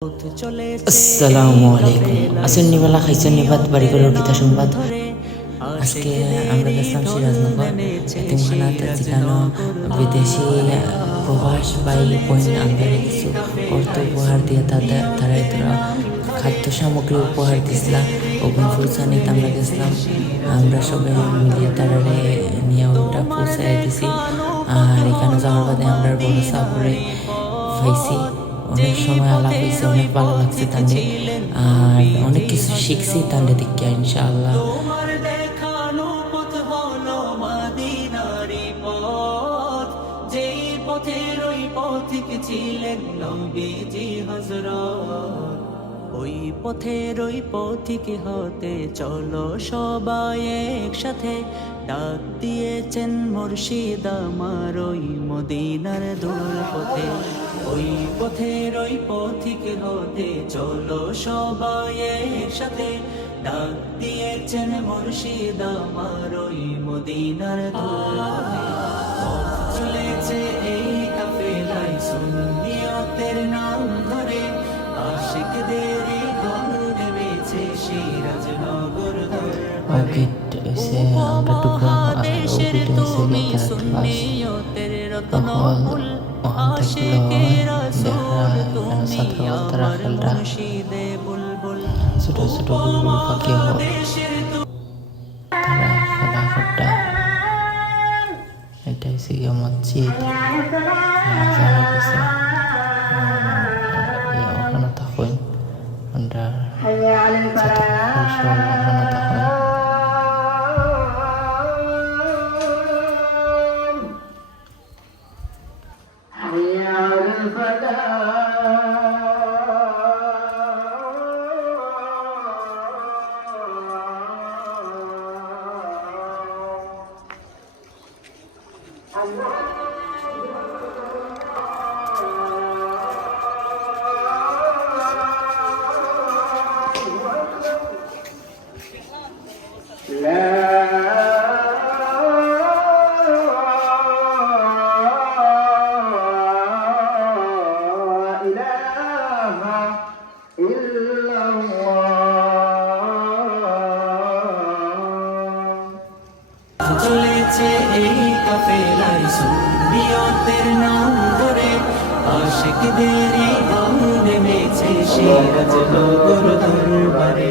আসসালামু আলাইকুম। আসেননি বেলা খাইছেননি ভাত বাড়িঘরের কিতা সংবাদ। আজকে আমরা গেছিলাম সিরাজনগর এতিমখানাতে, যেখানে বিদেশি প্রবাস বাই বোন আমরা কিছু অর্থ উপহার দিয়ে তারা খাদ্য সামগ্রী উপহার দিছিলাম। ওগুন ফুলসানিতে আমরা গেছিলাম, আমরা সবাই মিলিয়ে তারারে নিয়ে ওটা পৌঁছাই দিছি। আর এখানে যাওয়ার বাদে আমরা বড় সাগরে পাইছি, অনেক সময় আলাপ হয়েছে, অনেক ভালো লাগছে তাদের, আর অনেক কিছু শিখছি তাদের দিকে ইনশাআল্লাহ। যেই পথের ওই পথিক ছিলেন নবীজি হযরত, ওই পথের ওই পথিক হতে চলো সবাই একসাথে। ডাক দিয়েছেন মুর্শিদ আমার ওই মদিনার দূর পথে, ওই পথের ওই পথিক হতে চলো সবাই একসাথে। ডাক দিয়েছেন মুর্শিদ আমার ওই মদিনার দূর পথে। চলেছে এই কাফেলায় সুন্নিয়তের নাম ধরে, আশিকদের ঘর নেমেছে সিরাজনগর দরবারে। আমরা টুকরা দেশের তুমি সুন্নিয়তের রত্নমূল, আশিকের রাসূল তুমি আমার মুর্শিদে বুলবুল। ছোট ছোট বুলবুল পাখি তারা খেলাফতটা, এটাই ছিল মসজিদ। ওখানে তখন আমরা ওখানে তখন চলেছে এই কাফেলায় সুন্নিয়তের নাম ধরে, আশিকদের ঘর নেমেছে সিরাজনগর দরবারে।